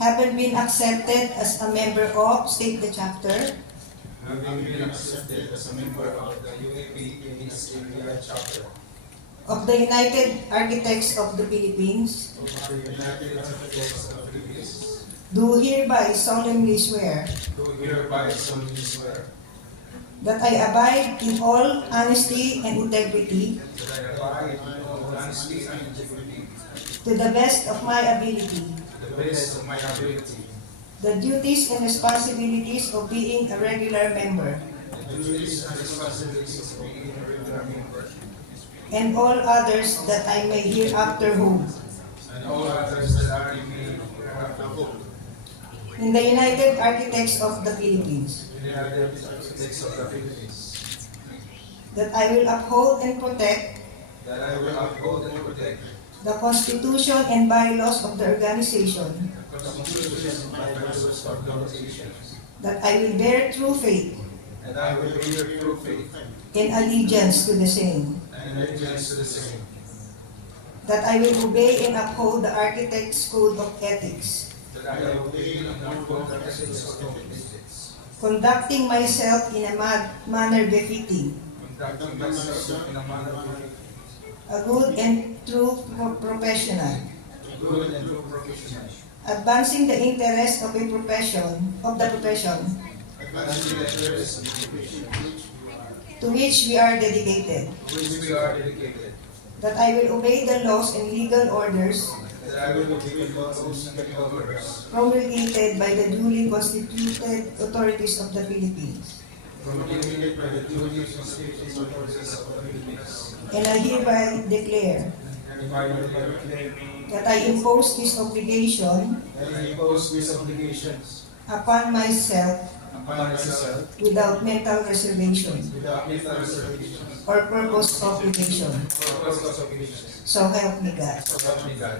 Haven't been accepted as a member of, state the chapter, Having been accepted as a member of the UAP's India chapter of the United Architects of the Philippines, of the United Architects of the Philippines, do hereby solemnly swear do hereby solemnly swear that I abide in all honesty and integrity that I abide in all honesty and integrity to the best of my ability, to the best of my ability, the duties and responsibilities of being a regular member, the duties and responsibilities of being a regular member, and all others that I may hereafter hold and all others that are in me hereafter hold in the United Architects of the Philippines, in the United Architects of the Philippines, that I will uphold and protect that I will uphold and protect the Constitution and bylaws of the organization, the Constitution and bylaws of the organization, that I will bear true faith and I will bear true faith and allegiance to the same, and allegiance to the same, that I will obey and uphold the Architects' Code of Ethics, that I will obey and uphold the ethics of ethics, conducting myself in a manner befitting conducting myself in a manner befitting a good and true professional, good and true professional, advancing the interests of the profession, advancing the interests of the profession to which we are dedicated, to which we are dedicated, that I will obey the laws and legal orders that I will obey the laws and legal orders promulgated by the duly constituted authorities of the Philippines. promulgated by the duly constituted authorities of the Philippines, And I hereby declare and by the declare that I impose this obligation that I impose these obligations upon myself upon myself without mental reservation without mental reservation or purpose of evasion. or purpose of evasion. So help me God. So help me God.